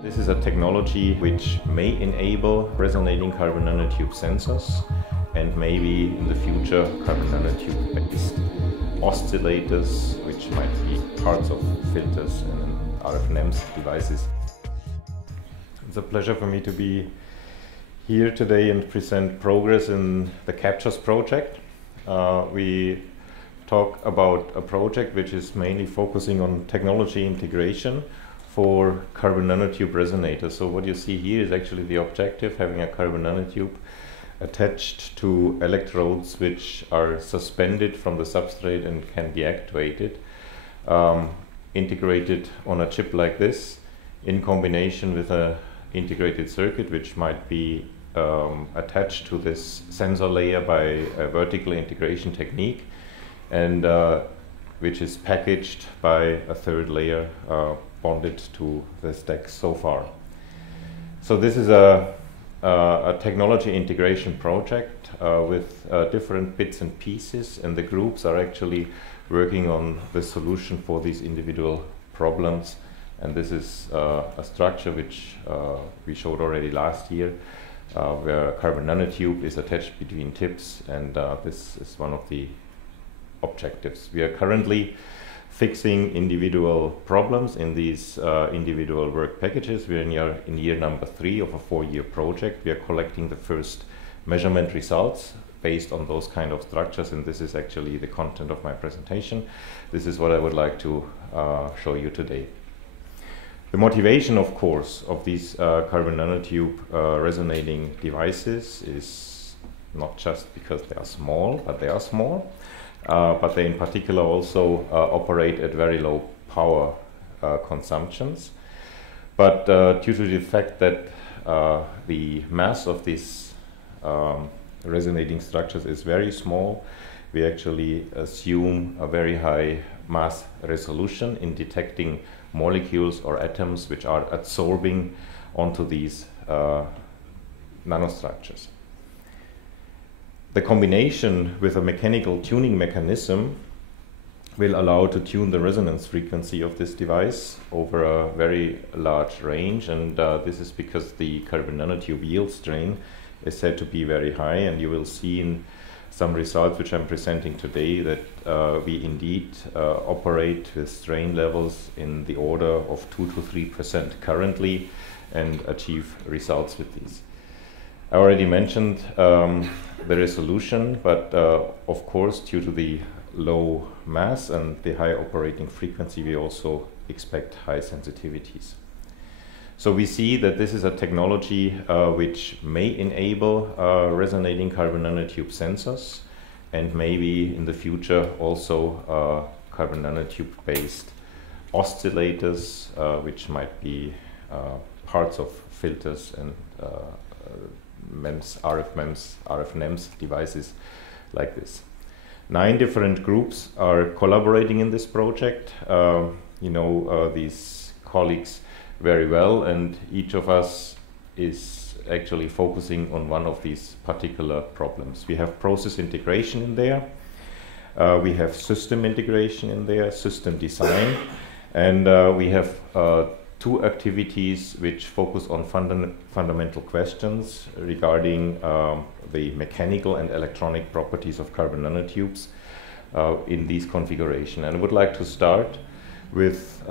This is a technology which may enable resonating carbon nanotube sensors and maybe in the future carbon nanotube-based oscillators, which might be parts of filters and RF NEMS devices. It's a pleasure for me to be here today and present progress in the CABTURES project. We talk about a project which is mainly focusing on technology integration for carbon nanotube resonators. So what you see here is actually the objective, having a carbon nanotube attached to electrodes which are suspended from the substrate and can be actuated, integrated on a chip like this in combination with an integrated circuit which might be attached to this sensor layer by a vertical integration technique, and which is packaged by a third layer bonded to the stack so far. So this is a technology integration project with different bits and pieces, and the groups are actually working on the solution for these individual problems. And this is a structure which we showed already last year, where a carbon nanotube is attached between tips, and this is one of the objectives. We are currently fixing individual problems in these individual work packages. We are in year number 3 of a 4-year project. We are collecting the first measurement results based on those kind of structures, and this is actually the content of my presentation. This is what I would like to show you today. The motivation, of course, of these carbon nanotube resonating devices is not just because they are small, but they are small. But they in particular also operate at very low power consumptions. But due to the fact that the mass of these resonating structures is very small, we actually assume a very high mass resolution in detecting molecules or atoms which are adsorbing onto these nanostructures. The combination with a mechanical tuning mechanism will allow to tune the resonance frequency of this device over a very large range, and this is because the carbon nanotube yield strain is said to be very high, and you will see in some results which I'm presenting today that we indeed operate with strain levels in the order of 2 to 3% currently and achieve results with these. I already mentioned the resolution, but of course, due to the low mass and the high operating frequency, we also expect high sensitivities. So we see that this is a technology which may enable resonating carbon nanotube sensors, and maybe in the future also carbon nanotube-based oscillators, which might be parts of filters and MEMS, RF NEMS devices like this. 9 different groups are collaborating in this project. You know these colleagues very well, and each of us is actually focusing on one of these particular problems. We have process integration in there, we have system integration in there, system design, and we have 2 activities which focus on fundamental questions regarding the mechanical and electronic properties of carbon nanotubes in these configurations. And I would like to start with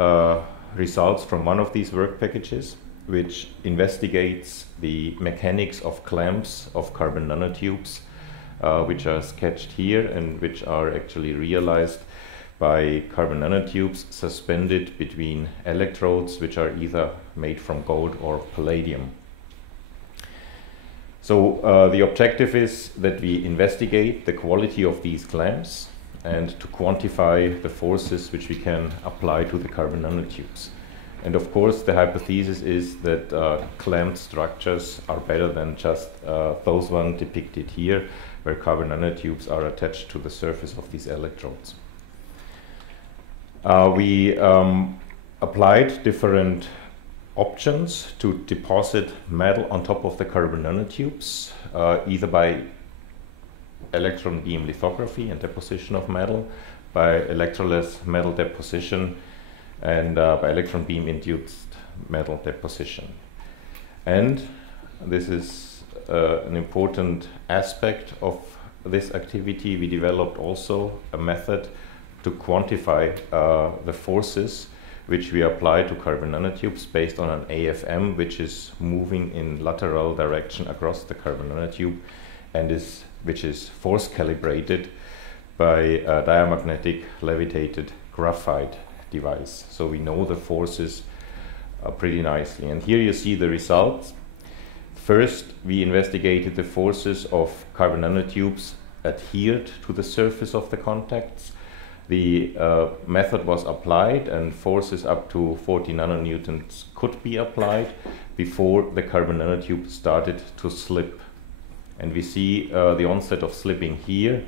results from one of these work packages, which investigates the mechanics of clamps of carbon nanotubes, which are sketched here and which are actually realized by carbon nanotubes suspended between electrodes which are either made from gold or palladium. So the objective is that we investigate the quality of these clamps and to quantify the forces which we can apply to the carbon nanotubes. And of course the hypothesis is that clamped structures are better than just those ones depicted here, where carbon nanotubes are attached to the surface of these electrodes. We applied different options to deposit metal on top of the carbon nanotubes, either by electron beam lithography and deposition of metal, by electroless metal deposition, and by electron beam induced metal deposition. And this is an important aspect of this activity. We developed also a method to quantify the forces which we apply to carbon nanotubes based on an AFM which is moving in lateral direction across the carbon nanotube and which is force calibrated by a diamagnetic levitated graphite device. So we know the forces pretty nicely. And here you see the results. First, we investigated the forces of carbon nanotubes adhered to the surface of the contacts. The method was applied and forces up to 40 nanonewtons could be applied before the carbon nanotube started to slip. And we see the onset of slipping here,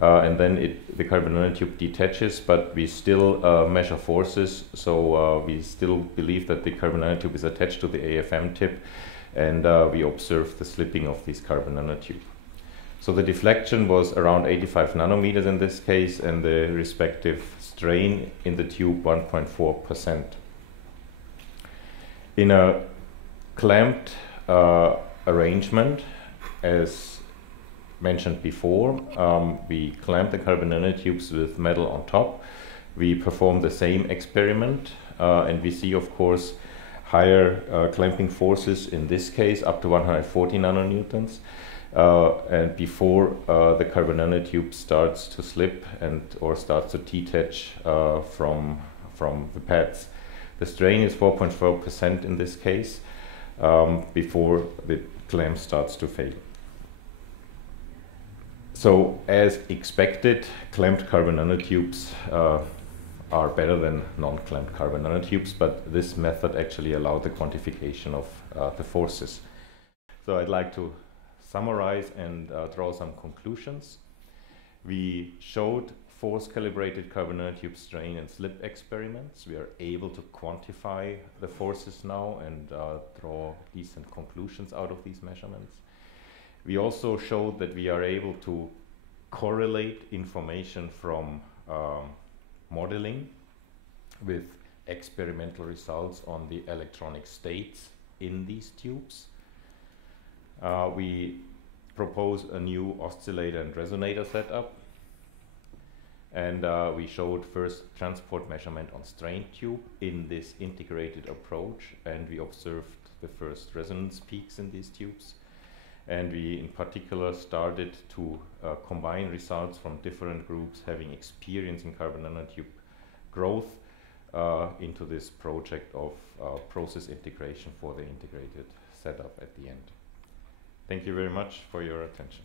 and then the carbon nanotube detaches, but we still measure forces, so we still believe that the carbon nanotube is attached to the AFM tip, and we observe the slipping of this carbon nanotube. So the deflection was around 85 nanometers in this case, and the respective strain in the tube 1.4%. In a clamped arrangement, as mentioned before, we clamp the carbon nanotubes with metal on top. We perform the same experiment, and we see, of course, higher clamping forces in this case, up to 140 nanonewtons. And before the carbon nanotube starts to slip or starts to detach from the pads. The strain is 4.4% in this case, before the clamp starts to fail. So as expected, clamped carbon nanotubes are better than non-clamped carbon nanotubes, but this method actually allowed the quantification of the forces. So I'd like to summarize and draw some conclusions. We showed force-calibrated carbon nanotube strain and slip experiments. We are able to quantify the forces now and draw decent conclusions out of these measurements. We also showed that we are able to correlate information from modeling with experimental results on the electronic states in these tubes. We propose a new oscillator and resonator setup, and we showed first transport measurement on strain tube in this integrated approach, and we observed the first resonance peaks in these tubes. And we in particular started to combine results from different groups having experience in carbon nanotube growth into this project of process integration for the integrated setup at the end. Thank you very much for your attention.